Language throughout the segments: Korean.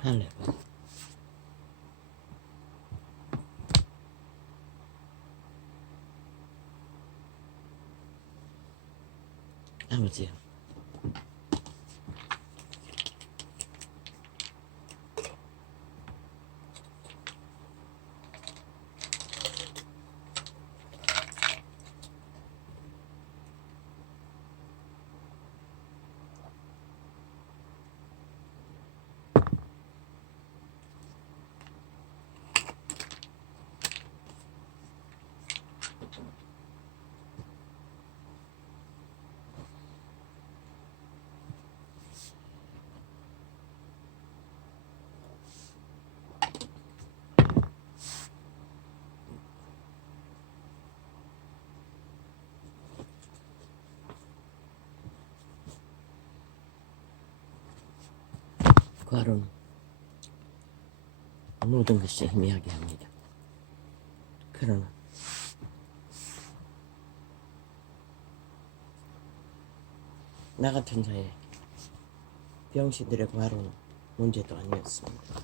할래. 아버지. 과로는 모든 것이 희미하게 합니다. 그러나 나 같은 자의 병신들의 과로는 문제도 아니었습니다.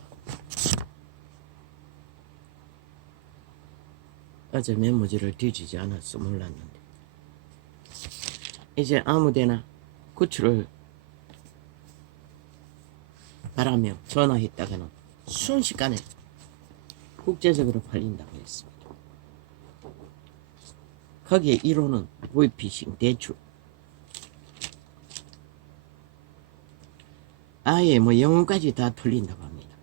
어제 메모지를 뒤지지 않았어 몰랐는데 이제 아무데나 구출을 바라며 전화했다가는 순식간에 국제적으로 팔린다고 했습니다. 거기에 1호는 보이피싱 대출, 아예 뭐 영어까지 다 틀린다고 합니다.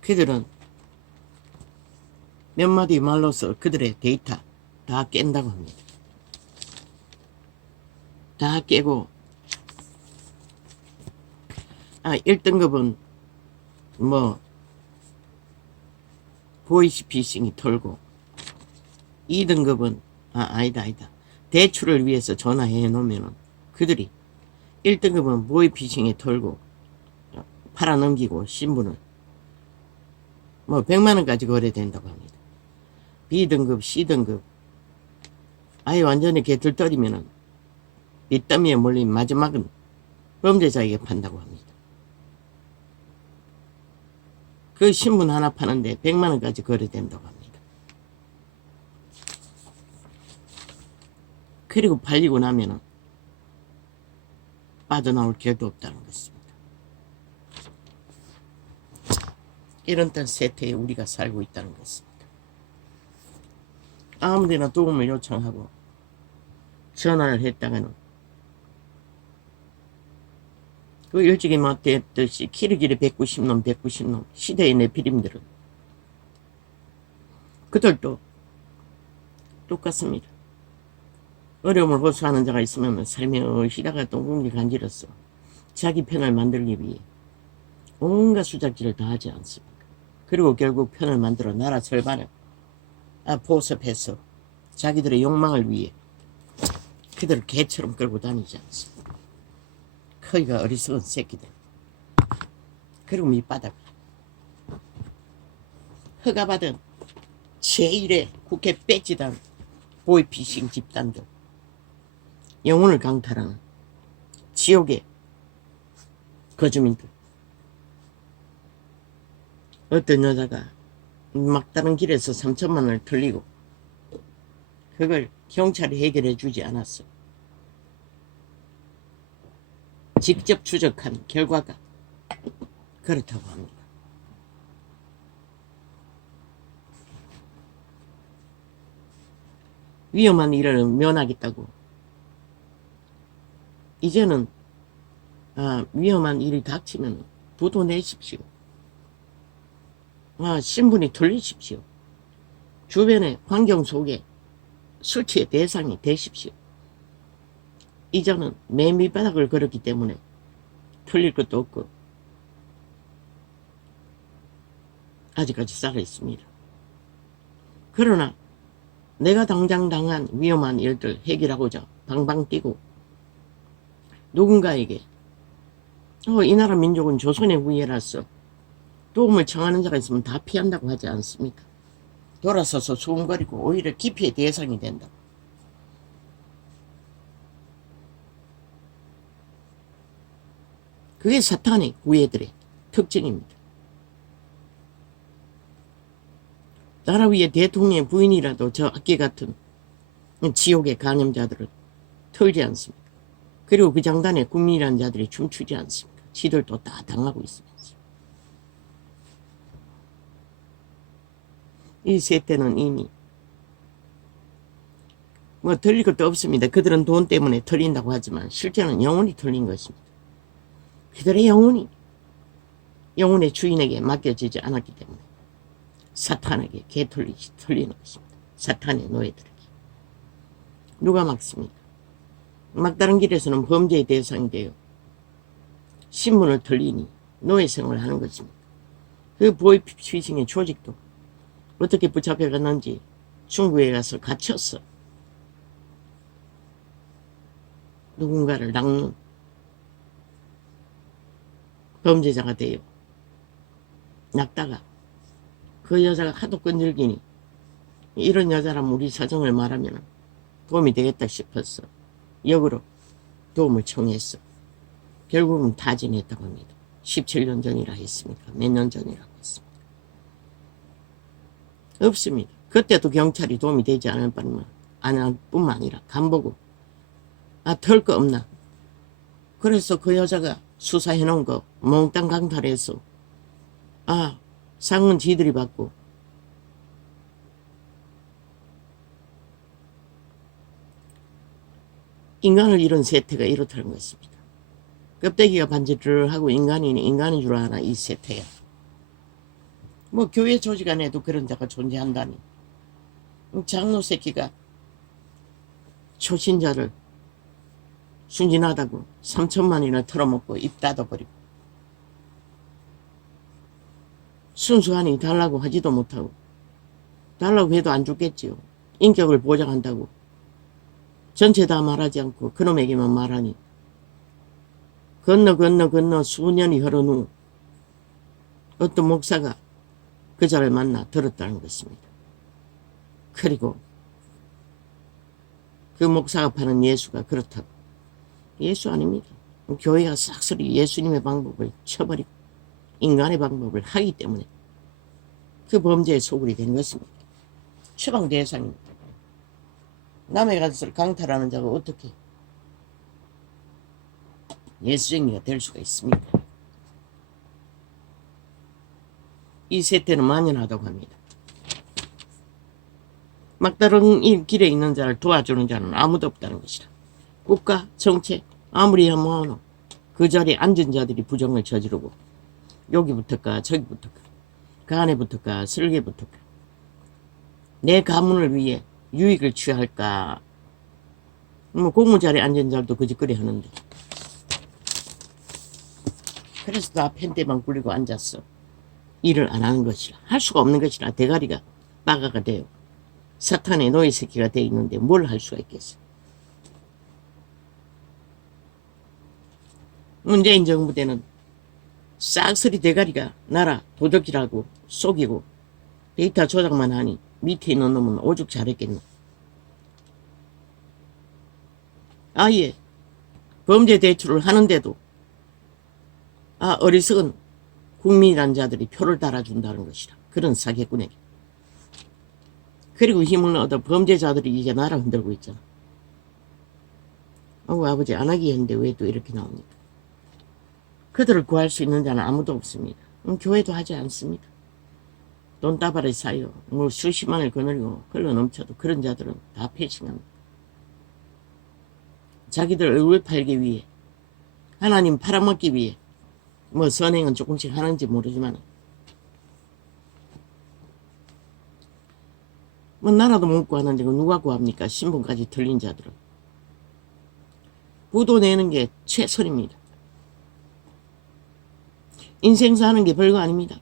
그들은 몇 마디 말로써 그들의 데이터 다 깬다고 합니다. 다 깨고 1등급은 뭐 보이스피싱이 털고 2등급은 아니다 대출을 위해서 전화해 놓으면 그들이 1등급은 보이피싱에 털고 팔아넘기고 신분을 뭐 100만원까지 거래된다고 합니다. B등급 C등급 아예 완전히 개들떠리면은 빚더미에 몰린 마지막은 범죄자에게 판다고 합니다. 그 신분 하나 파는데 100만원까지 거래된다고 합니다. 그리고 팔리고 나면은 빠져나올 길도 없다는 것입니다. 이런 딴 세태에 우리가 살고 있다는 것입니다. 아무데나 도움을 요청하고 전화를 했다가는 그 일찍이 맞대했듯이 키르기르 190놈 190놈 시대의 내피림들은 그들도 똑같습니다. 어려움을 호소하는 자가 있으면 살며시다가 똥공기 간지러서 자기 편을 만들기 위해 온갖 수작질을 다 하지 않습니까? 그리고 결국 편을 만들어 나라 절반을 보습해서 자기들의 욕망을 위해 그들을 개처럼 끌고 다니지 않습니까? 거기가 어리석은 새끼들. 그리고 밑바닥 허가받은 제1의 국회 빼지단 보이피싱 집단들, 영혼을 강탈하는 지옥의 거주민들. 어떤 여자가 막다른 길에서 3천만 원을 틀리고 그걸 경찰이 해결해 주지 않았어. 직접 추적한 결과가 그렇다고 합니다. 위험한 일을 면하겠다고 이제는 위험한 일이 닥치면 부도 내십시오. 신분이 틀리십시오. 주변의 환경 속에 수치의 대상이 되십시오. 이제는 맨 밑바닥을 걸었기 때문에 틀릴 것도 없고 아직까지 살아있습니다. 그러나 내가 당장 당한 위험한 일들 해결하고자 방방 뛰고 누군가에게 이 나라 민족은 조선의 후예라서 도움을 청하는 자가 있으면 다 피한다고 하지 않습니까? 돌아서서 수군거리고 오히려 기피의 대상이 된다. 그게 사탄의 구애들의 특징입니다. 나라 위에 대통령의 부인이라도 저 악기 같은 지옥의 간염자들은 털지 않습니다. 그리고 그 장단에 국민이라는 자들이 춤추지 않습니까? 지들도 다 당하고 있으면서. 이 세대는 이미 뭐 털릴 것도 없습니다. 그들은 돈 때문에 털린다고 하지만 실제는 영혼이 털린 것입니다. 그들의 영혼이 영혼의 주인에게 맡겨지지 않았기 때문에 사탄에게 개털리지 털리는 것입니다. 사탄의 노예들에게. 누가 막습니까? 막다른 길에서는 범죄의 대상이 되어 신분을 털리니 노예 생활을 하는 것입니다. 그 보이피싱의 조직도 어떻게 붙잡혀갔는지 중국에 가서 갇혔어. 누군가를 낚는 범죄자가 되어 낚다가 그 여자가 하도 끈질기니 이런 여자라면 우리 사정을 말하면 도움이 되겠다 싶었어. 역으로 도움을 청했어. 결국은 타진했다고 합니다. 17년 전이라 했습니까? 몇 년 전이라고 했습니까? 없습니다. 그때도 경찰이 도움이 되지 않을 뿐만 아니라 간보고 털 거 없나? 그래서 그 여자가 수사해놓은 거 몽땅 강탈해서 상은 지들이 받고 인간을 잃은 세태가 이렇다는 것입니다. 껍데기가 반지르르하고 인간인 줄 알아 이 세태야. 뭐 교회 조직 안에도 그런 자가 존재한다니. 장로 새끼가 초신자를 순진하다고 3천만이나 털어먹고 입 닫아버리고 순수하니 달라고 하지도 못하고 달라고 해도 안 주겠지요. 인격을 보장한다고 전체 다 말하지 않고 그놈에게만 말하니 건너 수년이 흐른 후 어떤 목사가 그 자를 만나 들었다는 것입니다. 그리고 그 목사가 파는 예수가 그렇다고. 예수 아닙니다. 교회가 싹쓸이 예수님의 방법을 쳐버리고 인간의 방법을 하기 때문에 그 범죄의 소굴이 된 것입니다. 처방 대상입니다. 남의 것을 강탈하는 자가 어떻게 예수쟁이가 될 수가 있습니까? 이 세태는 만연하다고 합니다. 막다른 이 길에 있는 자를 도와주는 자는 아무도 없다는 것이라. 국가, 정책, 아무리 하면 그 자리에 앉은 자들이 부정을 저지르고 여기 붙을까 저기 붙을까 그 안에 붙을까 설계 붙을까 내 가문을 위해 유익을 취할까. 뭐 공무자리에 앉은 자도 그짓거리 하는데 그래서 다 펜대만 굴리고 앉았어. 일을 안 하는 것이라. 할 수가 없는 것이라. 대가리가 빠가가 돼요. 사탄의 노예 새끼가 돼 있는데 뭘 할 수가 있겠어. 문재인 정부 때는 싹쓸이 대가리가 나라 도적질하고 속이고 데이터 조작만 하니 밑에 있는 놈은 오죽 잘했겠노. 아예 범죄 대출을 하는데도 어리석은 국민이란 자들이 표를 달아준다는 것이라. 그런 사기꾼에게. 그리고 힘을 얻어 범죄자들이 이제 나라 흔들고 있잖아. 아버지 안 하기 했는데 왜 또 이렇게 나옵니까? 그들을 구할 수 있는 자는 아무도 없습니다. 교회도 하지 않습니다. 돈 따발에 사요. 뭐 수십만을 거느리고 흘러 넘쳐도 그런 자들은 다 패싱합니다. 자기들 얼굴 팔기 위해 하나님 팔아먹기 위해 뭐 선행은 조금씩 하는지 모르지만 뭐 나라도 못 구하는데 누가 구합니까? 신분까지 틀린 자들은. 부도 내는 게 최선입니다. 인생 사는 게 별거 아닙니다.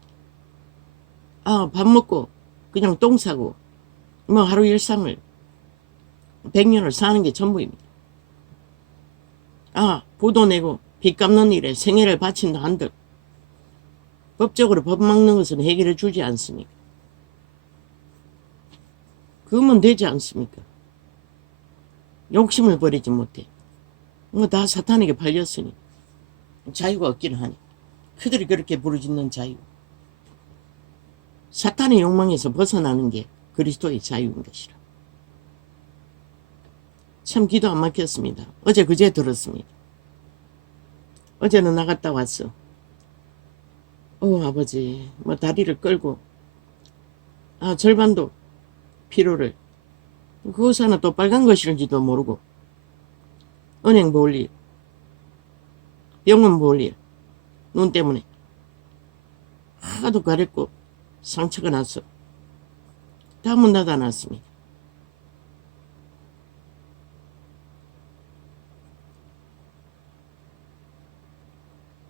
밥 먹고 그냥 똥 싸고 뭐 하루 일상을 100년을 사는 게 전부입니다. 부도 내고 빚 갚는 일에 생애를 바친다 한들 법적으로 법 막는 것은 해결해 주지 않습니까? 그러면 되지 않습니까? 욕심을 버리지 못해. 뭐 다 사탄에게 팔렸으니 자유가 없기는 하니 그들이 그렇게 부르짖는 자유, 사탄의 욕망에서 벗어나는 게 그리스도의 자유인 것이라. 참 기도 안 막혔습니다. 어제 그제 들었습니다. 어제는 나갔다 왔어. 아버지 뭐 다리를 끌고 절반도 피로를 그것이 하나 또 빨간 것일지도 모르고 은행 볼일, 병원 볼일, 눈 때문에 하도 가렵고 상처가 났어. 다 문 닫아놨습니다.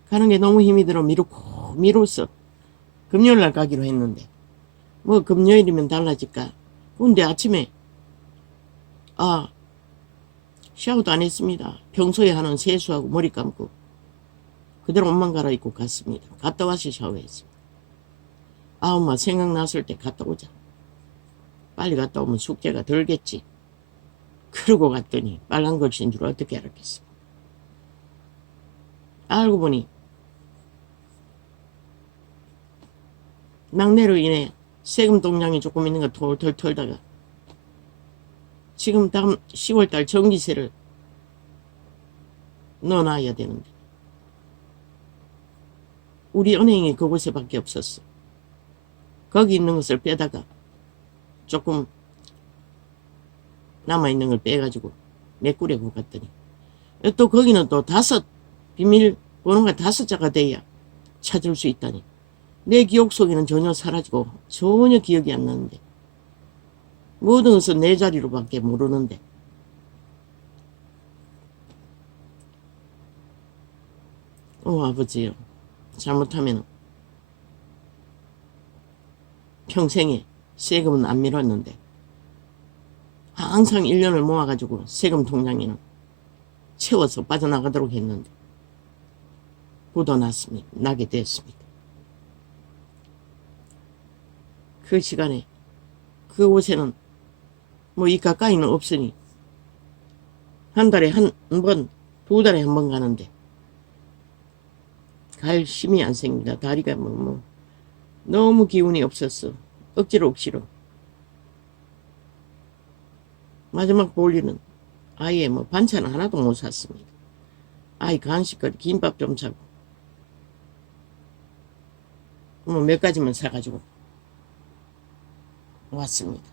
가는 게 너무 힘이 들어 미뤘어. 금요일날 가기로 했는데 뭐 금요일이면 달라질까. 근데 아침에 샤워도 안 했습니다. 평소에 하는 세수하고 머리 감고 그대로 옷만 갈아입고 갔습니다. 갔다 와서 샤워했습니다. 엄마 생각났을 때 갔다 오자. 빨리 갔다 오면 숙제가 덜겠지. 그러고 갔더니 빨간 글씨인 줄 어떻게 알았겠어. 알고 보니 막내로 인해 세금 동량이 조금 있는 거 털 털다가 지금 다음 10월달 전기세를 넣어놔야 되는데 우리 은행이 그곳에밖에 없었어. 거기 있는 것을 빼다가 조금 남아있는 걸 빼가지고 메꾸려고 갔더니 또 거기는 또 비밀번호가 5자가 돼야 찾을 수 있다니. 내 기억 속에는 전혀 사라지고 전혀 기억이 안 나는데 모든 것은 내 자리로밖에 모르는데 아버지요, 잘못하면 평생에 세금은 안 밀었는데 항상 1년을 모아가지고 세금 통장에는 채워서 빠져나가도록 했는데 묻어났습니다. 나게 됐습니다. 그 시간에 그 옷에는 뭐 이 가까이는 없으니 한 달에 한 번, 2달에 한 번 가는데 갈 힘이 안 생깁니다. 다리가 너무 기운이 없었어. 억지로 마지막 볼일은 아예 반찬 하나도 못 샀습니다. 아이 간식거리 김밥 좀 사고 몇 가지만 사가지고 왔습니다.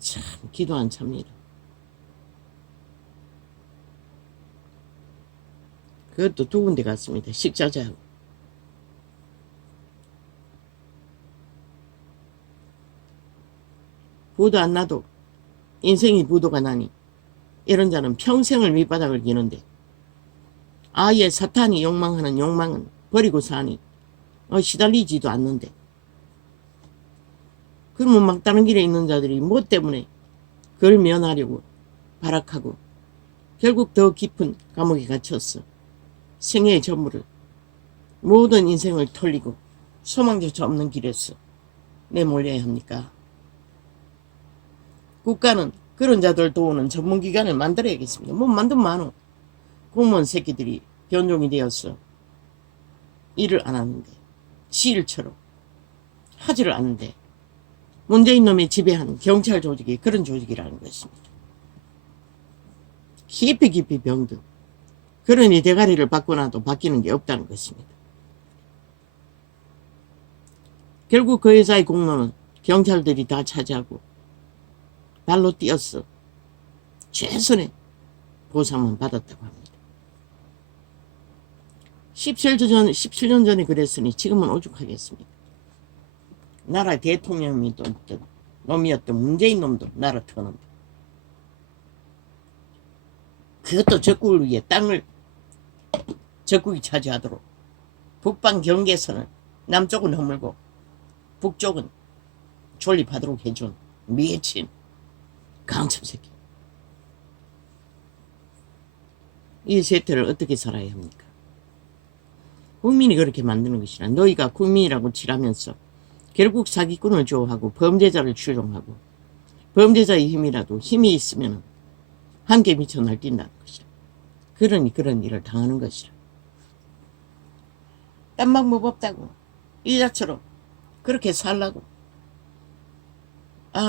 참 기도 안 찹니다. 그것도 2군데 갔습니다. 식자재하고. 부도 안 나도 인생이 부도가 나니 이런 자는 평생을 밑바닥을 기는데 아예 사탄이 욕망하는 욕망은 버리고 사니 시달리지도 않는데 그러면 막 다른 길에 있는 자들이 뭐 때문에 그걸 면하려고 발악하고 결국 더 깊은 감옥에 갇혔어. 생애의 전부를 모든 인생을 털리고 소망조차 없는 길에서 내몰려야 합니까? 국가는 그런 자들 도우는 전문기관을 만들어야겠습니다. 뭐 만들면 많어. 공무원 새끼들이 변종이 되었어. 일을 안 하는데 지일처럼 하지를 않는데 문재인 놈이 지배한 경찰 조직이 그런 조직이라는 것입니다. 깊이 병든. 그러니 대가리를 받고나도 바뀌는 게 없다는 것입니다. 결국 그 여자의 공로는 경찰들이 다 차지하고 발로 뛰었어. 최선의 보상만 받았다고 합니다. 17년 전에 그랬으니 지금은 오죽하겠습니까? 나라 대통령이 놈이었던 문재인 놈도 나라 터는데 그것도 적국을 위해 땅을 적국이 차지하도록 북방 경계선을 남쪽은 허물고 북쪽은 존립하도록 해준 미친 강첩 새끼. 이 세태를 어떻게 살아야 합니까? 국민이 그렇게 만드는 것이라. 너희가 국민이라고 칠하면서 결국 사기꾼을 조우하고 범죄자를 추종하고 범죄자의 힘이라도 힘이 있으면 한개 미쳐 날뛴다는 것이라. 그러니 그런 일을 당하는 것이라. 딴 방법 없다고. 이자처럼 그렇게 살라고.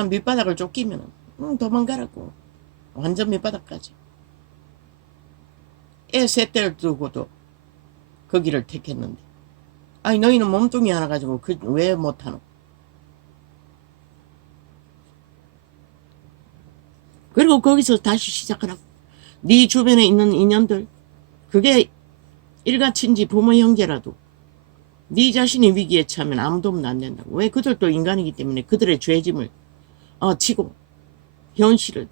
밑바닥을 쫓기면 도망가라고. 완전 밑바닥까지. 애 셋들 두고도 그 길을 택했는데. 너희는 몸뚱이 하나 가지고 왜 못하노? 그리고 거기서 다시 시작하라고. 네 주변에 있는 인연들, 그게 일가친지 부모 형제라도 네 자신이 위기에 처하면 아무 도움도 안 된다고. 왜? 그들도 인간이기 때문에 그들의 죄짐을 지고 현실을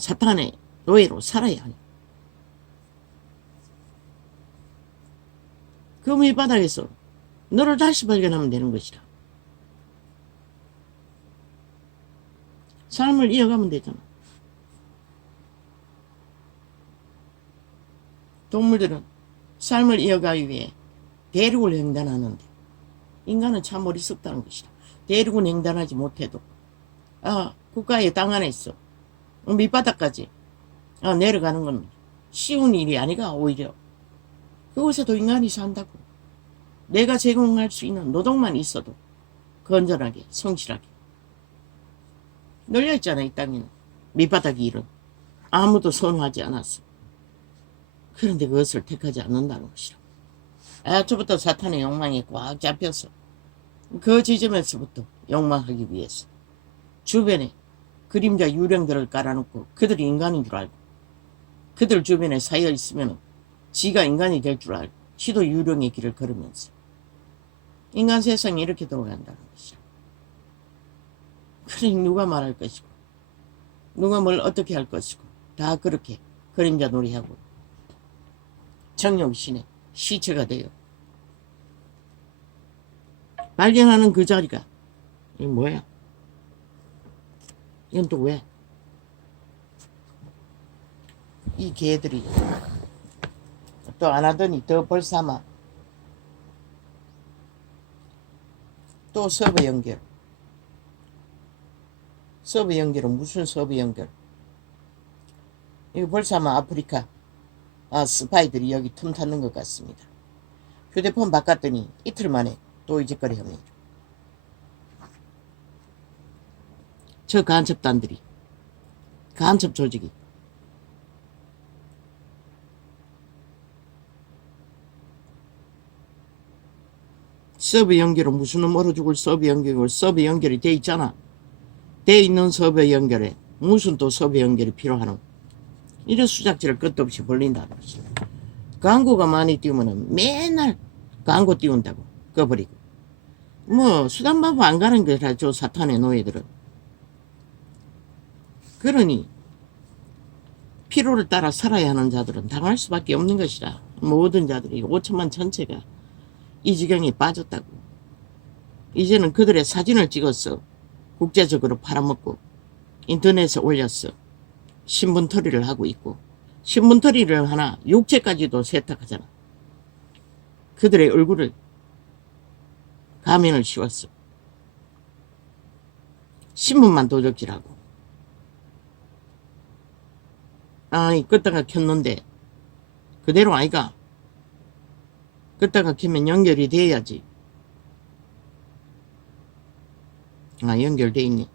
사탄의 노예로 살아야 하냐. 그 밑바닥에서 너를 다시 발견하면 되는 것이라. 삶을 이어가면 되잖아. 동물들은 삶을 이어가기 위해 대륙을 횡단하는데 인간은 참 어리석다는 것이다. 대륙은 횡단하지 못해도 국가의 땅 안에 있어. 밑바닥까지 내려가는 건 쉬운 일이 아니가. 오히려 그곳에도 인간이 산다고. 내가 제공할 수 있는 노동만 있어도 건전하게 성실하게 널려있잖아. 이 땅에는 밑바닥이 일은 아무도 선호하지 않았어. 그런데 그것을 택하지 않는다는 것이라. 애초부터 사탄의 욕망에 꽉 잡혔어. 그 지점에서부터 욕망하기 위해서 주변에 그림자 유령들을 깔아놓고 그들이 인간인 줄 알고 그들 주변에 쌓여 있으면 지가 인간이 될 줄 알고 지도 유령의 길을 걸으면서 인간 세상이 이렇게 돌아간다는 것이야. 그러니 누가 말할 것이고 누가 뭘 어떻게 할 것이고 다 그렇게 그림자 놀이하고 정욕신의 시체가 되어 발견하는 그 자리가 이게 뭐야? 이건 또 왜? 이 개들이 또 안 하더니 더 벌삼아 또 서버 연결. 서버 연결은 무슨 서버 연결? 이거 벌써마 아프리카 스파이들이 여기 틈 탔는 것 같습니다. 휴대폰 바꿨더니 이틀 만에 또 이 짓거리 합니다. 저 간첩단들이, 간첩 조직이 서버 연결은 무슨 놈 얼어 죽을 서버 연결이고 서버 연결이 돼 있잖아. 돼 있는 서버 연결에 무슨 또 서버 연결이 필요하노? 이런 수작질을 끝도 없이 벌린다는 거지. 광고가 많이 띄우면 맨날 광고 띄운다고 꺼버리고 뭐 수단방법 안 가는 거라. 저 사탄의 노예들은. 그러니 피로를 따라 살아야 하는 자들은 당할 수밖에 없는 것이라. 모든 자들이 5천만 전체가 이 지경에 빠졌다고. 이제는 그들의 사진을 찍어서 국제적으로 팔아먹고 인터넷에 올렸어. 신분털이를 하고 있고 신분털이를 하나 육체까지도 세탁하잖아. 그들의 얼굴을 가면을 씌웠어. 신분만 도적질하고. 껐다가 켰는데 그대로 아이가. 껐다가 켜면 연결이 돼야지. 연결돼 있네.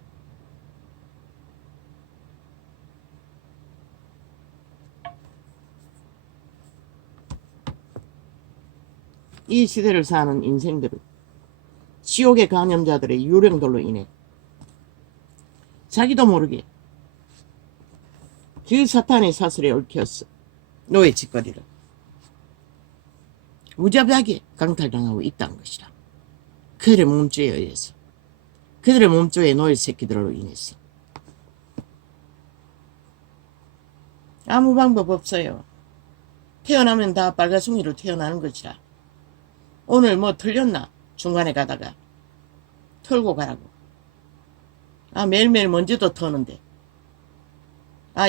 이 시대를 사는 인생들은 지옥의 감염자들의 유령들로 인해 자기도 모르게 그 사탄의 사슬에 얽혔어. 노예 짓거리를 무자비하게 강탈당하고 있다는 것이라. 그들의 몸조에 의해서, 그들의 몸조의 노예 새끼들로 인해서. 아무 방법 없어요. 태어나면 다 빨가송이로 태어나는 것이라. 오늘 뭐 틀렸나? 중간에 가다가 털고 가라고. 매일매일 먼지도 터는데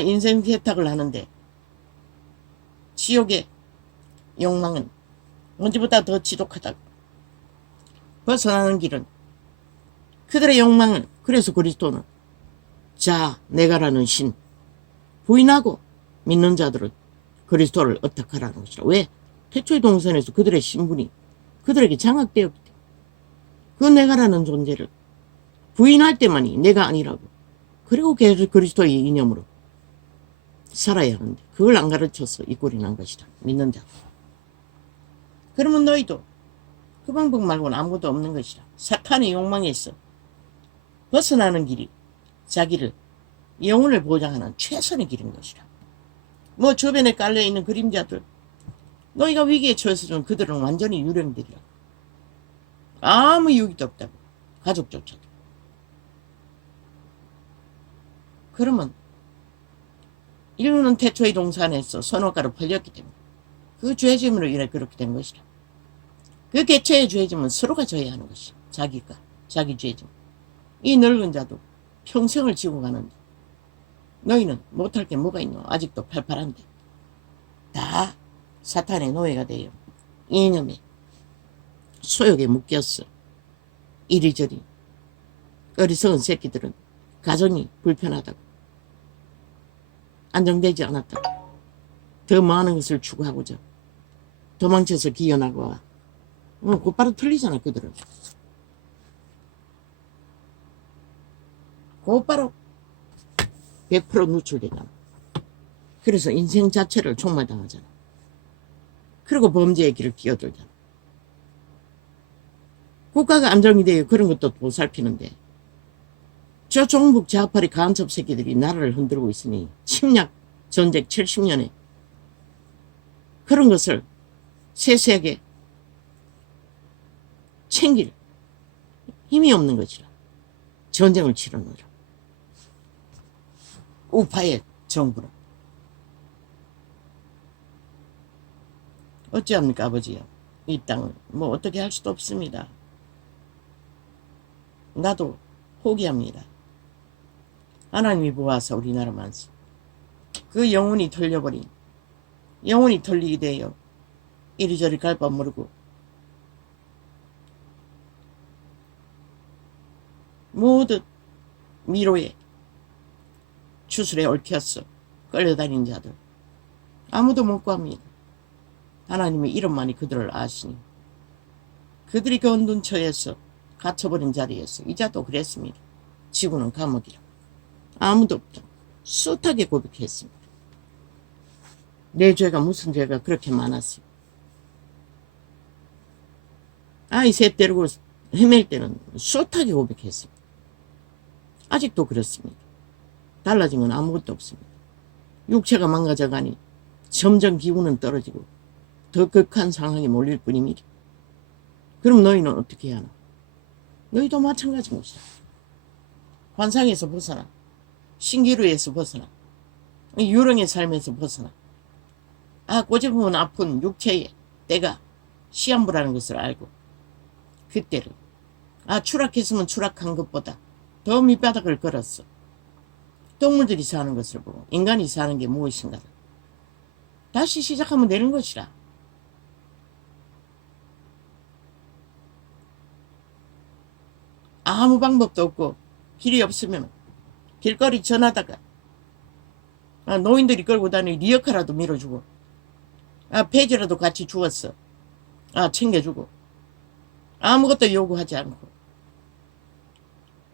인생 세탁을 하는데 지옥의 욕망은 먼지보다 더 지독하다고. 벗어나는 길은 그들의 욕망을, 그래서 그리스도는 자, 내가라는 신. 부인하고 믿는 자들은 그리스도를 어떡하라는 것이라. 왜? 태초의 동산에서 그들의 신분이 그들에게 장악되었기 때문에 그 내가라는 존재를 부인할 때만이 내가 아니라고. 그리고 계속 그리스도의 이념으로 살아야 하는데 그걸 안 가르쳐서 이 꼴이 난 것이다. 믿는 자. 그러면 너희도 그 방법 말고는 아무것도 없는 것이다. 사탄의 욕망에서 벗어나는 길이 자기를 영혼을 보장하는 최선의 길인 것이다. 뭐 주변에 깔려있는 그림자들 너희가 위기에 처해서는 그들은 완전히 유령들이라. 아무 유익도 없다고. 가족조차도. 그러면 인류는 태초의 동산에서 선악과로 벌렸기 때문에 그 죄짐으로 인해 그렇게 된 것이다. 그 개체의 죄짐은 서로가 져야 하는 것이다. 자기가 자기 죄짐. 이 늙은 자도 평생을 지고 가는데 너희는 못할 게 뭐가 있노? 아직도 팔팔한데. 다 사탄의 노예가 되어 이념에 소욕에 묶였어. 이리저리 어리석은 새끼들은 가정이 불편하다고 안정되지 않았다고 더 많은 것을 추구하고자 도망쳐서 기어나고 와. 곧바로 틀리잖아. 그들은 곧바로 100% 누출되잖아. 그래서 인생 자체를 총말당하잖아. 그리고 범죄의 길을 끼어들잖아. 국가가 안정이 되어 그런 것도 보살피는데 저 종북 좌파리 간첩 새끼들이 나라를 흔들고 있으니 침략 전쟁 70년에 그런 것을 세세하게 챙길 힘이 없는 것이라. 전쟁을 치르느라. 우파의 정부는. 어찌합니까 아버지요. 이 땅은 뭐 어떻게 할 수도 없습니다. 나도 포기합니다. 하나님이 보아서 우리나라만 그 영혼이 털려버린 영혼이 털리게 되어 이리저리 갈 바 모르고 모두 미로에 추술에 얽혔어 끌려다닌 자들 아무도 못 구합니다. 하나님의 이름만이 그들을 아시니 그들이 그 어두운 처에서 갇혀버린 자리에서 이자도 그랬습니다. 지구는 감옥이라 아무도 없다. 숱하게 고백했습니다. 내 죄가 무슨 죄가 그렇게 많았어요. 아이 셋 데리고 헤맬 때는 숱하게 고백했습니다. 아직도 그렇습니다. 달라진 건 아무것도 없습니다. 육체가 망가져가니 점점 기운은 떨어지고 더 극한 상황에 몰릴 뿐입니다. 그럼 너희는 어떻게 해야 하나? 너희도 마찬가지인 것이다. 환상에서 벗어나 신기루에서 벗어나 유령의 삶에서 벗어나 꼬집으면 아픈 육체의 때가 시한부라는 것을 알고 그때를 추락했으면 추락한 것보다 더 밑바닥을 걸었어. 동물들이 사는 것을 보고 인간이 사는 게 무엇인가 다시 시작하면 되는 것이라. 아무 방법도 없고 길이 없으면 길거리 전하다가 노인들이 끌고 다니는 리어카라도 밀어주고 폐지라도 같이 주었어. 챙겨주고 아무것도 요구하지 않고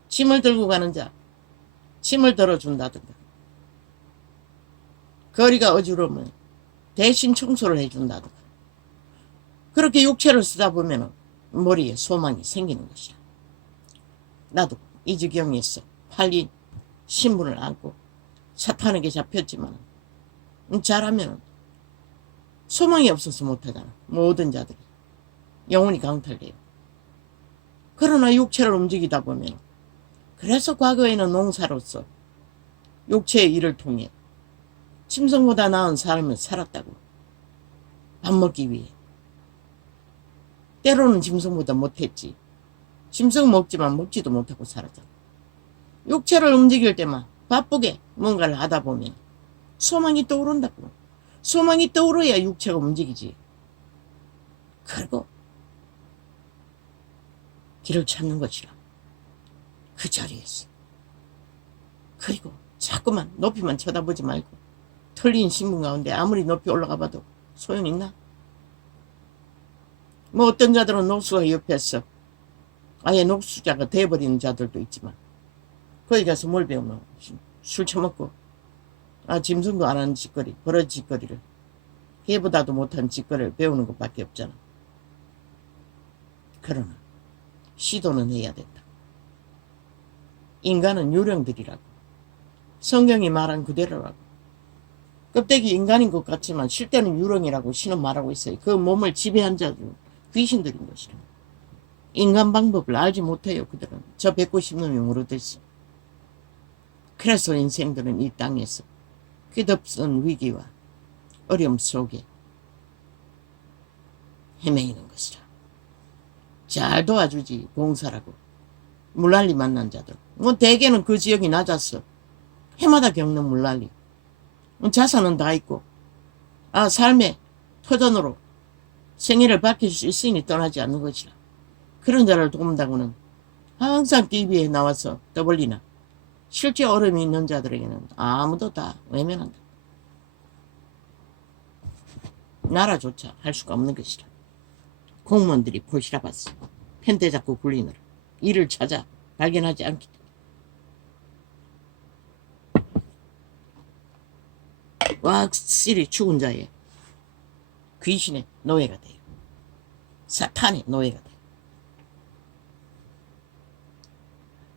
짐을 들고 가는 자 짐을 덜어준다든가 거리가 어지러우면 대신 청소를 해준다든가 그렇게 육체를 쓰다 보면 머리에 소망이 생기는 것이라. 나도 이 지경에서 팔린 신분을 안고 사탄에게 잡혔지만 잘하면 소망이 없어서 못하잖아. 모든 자들이 영혼이 강탈돼요. 그러나 육체를 움직이다 보면 그래서 과거에는 농사로서 육체의 일을 통해 짐승보다 나은 삶을 살았다고. 밥 먹기 위해. 때로는 짐승보다 못했지. 짐승 먹지만 먹지도 못하고 살았잖아. 육체를 움직일 때만 바쁘게 뭔가를 하다 보면 소망이 떠오른다고. 소망이 떠오르야 육체가 움직이지. 그리고 길을 찾는 것이라. 그 자리에서 그리고 자꾸만 높이만 쳐다보지 말고 털린 신문 가운데 아무리 높이 올라가 봐도 소용있나? 뭐 어떤 자들은 녹수가 옆에서 아예 녹수자가 돼버리는 자들도 있지만 거기 가서 뭘 배우노? 술 처먹고 짐승도 안 하는 짓거리, 버러지 짓거리를 개보다도 못한 짓거리를 배우는 것밖에 없잖아. 그러나 시도는 해야 된다. 인간은 유령들이라고. 성경이 말한 그대로라고. 껍데기 인간인 것 같지만 실제는 유령이라고 신은 말하고 있어요. 그 몸을 지배한 자들은 귀신들인 것이라. 인간 방법을 알지 못해요. 그들은 저 190놈이 모르듯이. 그래서 인생들은 이 땅에서 끝없는 위기와 어려움 속에 헤매이는 것이라. 잘 도와주지 봉사라고. 물난리 만난 자들. 뭐 대개는 그 지역이 낮았어. 해마다 겪는 물난리. 자산은 다 있고 삶의 터전으로 생애를 밝힐 수 있으니 떠나지 않는 것이라. 그런 자를 돕는다고는 항상 TV에 나와서 떠벌리나 실제 어려움이 있는 자들에게는 아무도 다 외면한다. 나라조차 할 수가 없는 것이라. 공무원들이 보시라 봤어. 펜대 잡고 굴리느라 일을 찾아 발견하지 않기 때문에 확실히 죽은 자의 귀신의 노예가 돼요. 사탄의 노예가 돼요.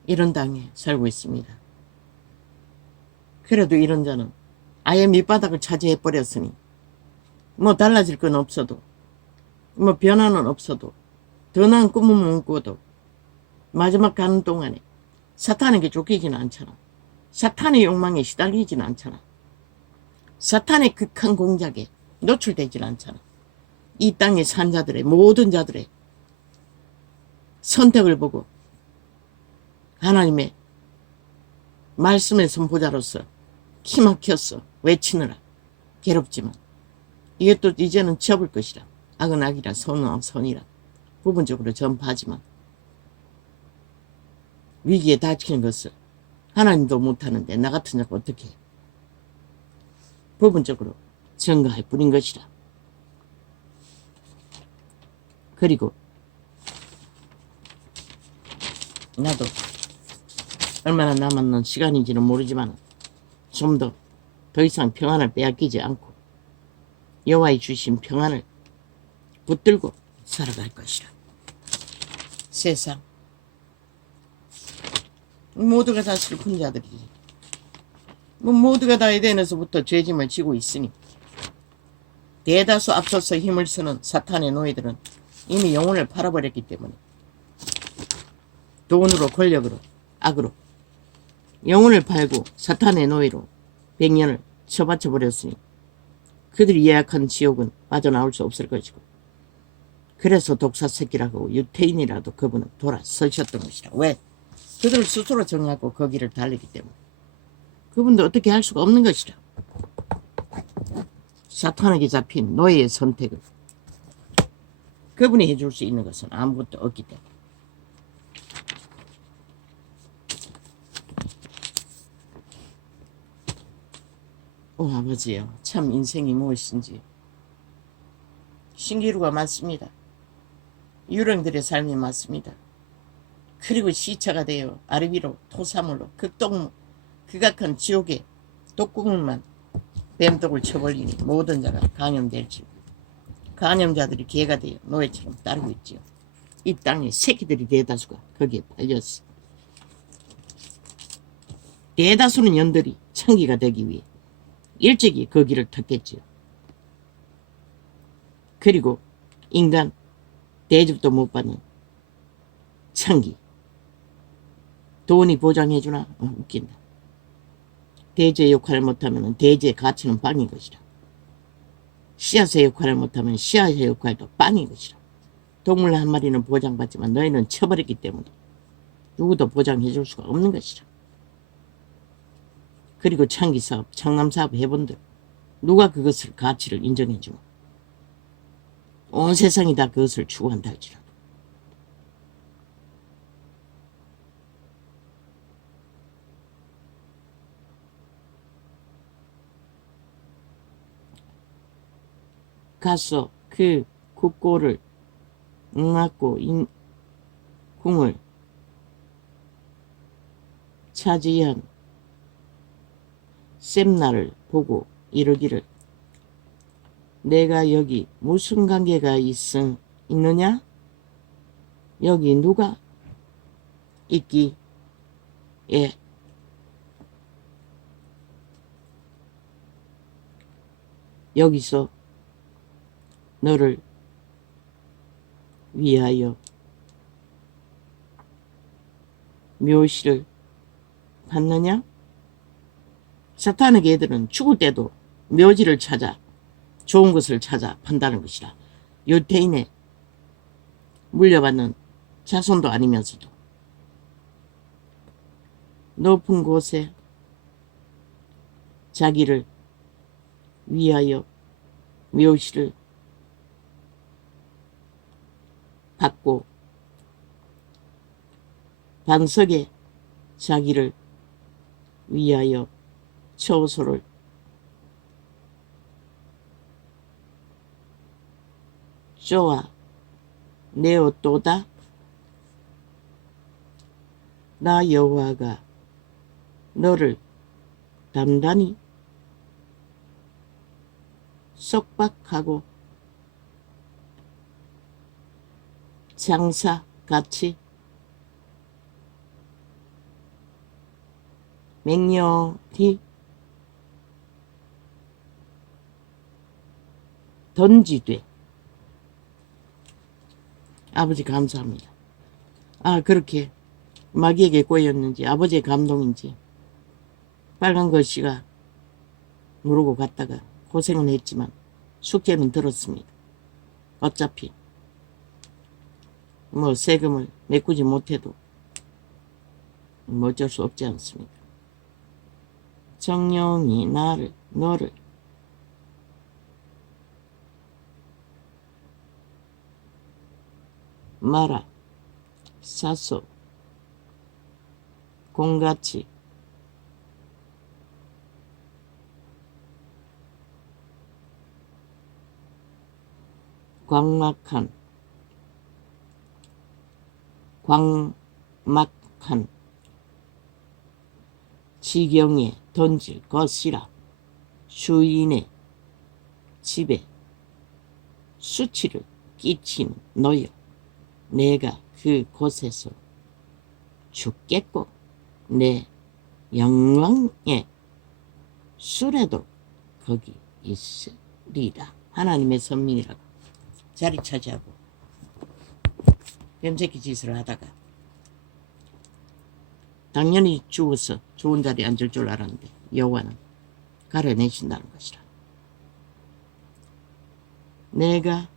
이런 땅에 살고 있습니다. 그래도 이런 자는 아예 밑바닥을 차지해버렸으니 뭐 달라질 건 없어도 뭐 변화는 없어도 더 나은 꿈은 못 꾸어도 마지막 가는 동안에 사탄에게 쫓기지는 않잖아. 사탄의 욕망에 시달리지는 않잖아. 사탄의 극한 공작에 노출되지는 않잖아. 이 땅의 산 자들의 모든 자들의 선택을 보고 하나님의 말씀의 선포자로서 키막혔어 외치느라 괴롭지만 이것도 이제는 접을 것이라. 악은 악이라 선은 선이라 부분적으로 전파하지만 위기에 닥치는 것을 하나님도 못하는데 나 같은 자가 어떻게 해. 부분적으로 증거할 뿐인 것이라. 그리고 나도 얼마나 남았는 시간인지는 모르지만 좀 더 이상 평안을 빼앗기지 않고 여호와의 주신 평안을 붙들고 살아갈 것이라. 세상 모두가 다 슬픈 자들이지. 뭐 모두가 다 에덴에서부터 죄짐을 지고 있으니 대다수 앞서서 힘을 쓰는 사탄의 노예들은 이미 영혼을 팔아버렸기 때문에 돈으로 권력으로 악으로 영혼을 팔고 사탄의 노예로 100년을 처바쳐버렸으니 그들이 예약한 지옥은 빠져나올 수 없을 것이고 그래서 독사 새끼라고 유태인이라도 그분은 돌아서셨던 것이라. 왜? 그들을 스스로 정하고 거기를 달리기 때문에 그분도 어떻게 할 수가 없는 것이라. 사탄에게 잡힌 노예의 선택을 그분이 해줄 수 있는 것은 아무것도 없기 때문에 아버지요, 참 인생이 무엇인지 신기루가 많습니다. 유령들의 삶이 많습니다. 그리고 시차가 되어 아래 위로 토사물로 극악한 지옥의 독구멍만 뱀독을 쳐버리니 모든 자가 감염될지 감염자들이 개가 되어 노예처럼 따르고 있지요. 이 땅에 새끼들이 대다수가 거기에 팔렸어. 대다수는 연들이 창기가 되기 위해 일찍이 거기를 텄겠지요. 그리고 인간 대접도 못 받는 창기. 돈이 보장해주나? 웃긴다. 대제 역할을 못하면 대제의 가치는 빵인 것이라. 씨앗의 역할을 못하면 씨앗의 역할도 빵인 것이라. 동물 한 마리는 보장받지만 너희는 쳐버렸기 때문에 누구도 보장해줄 수가 없는 것이라. 그리고 창기사업, 창남사업 해본들 누가 그것을 가치를 인정해주나. 온 세상이 다 그것을 추구한다 할지라도. 가서 그 국고를 응맞고 궁을 차지한 셈나를 보고 이르기를 내가 여기 무슨 관계가 있느냐? 여기 누가 있기에 여기서 너를 위하여 묘시를 받느냐? 사탄의 개들은 죽을 때도 묘지를 찾아 좋은 것을 찾아 판다는 것이라. 유태인의 물려받는 자손도 아니면서도 높은 곳에 자기를 위하여 묘시를 받고 반석에 자기를 위하여 처소를 쪼아 내었도다. 나 여호와가 너를 단단히 속박하고 장사같이 맹렬히 던지되. 아버지 감사합니다. 그렇게 마귀에게 꼬였는지 아버지의 감동인지 빨간 글씨가 누르고 갔다가 고생은 했지만 숙제는 들었습니다. 어차피 뭐 세금을 메꾸지 못해도 뭐 어쩔 수 없지 않습니까? 정령이 너를 말아 사소 공같이 광막한 지경에 던질 것이라. 주인의 집에 수치를 끼친 너여 내가 그 곳에서 죽겠고 내 영광의 수레도 거기 있으리라. 하나님의 선민이라고 자리 차지하고 뱀새끼 짓을 하다가 당연히 죽어서 좋은 자리에 앉을 줄 알았는데 여호와는 가려내신다는 것이라. 내가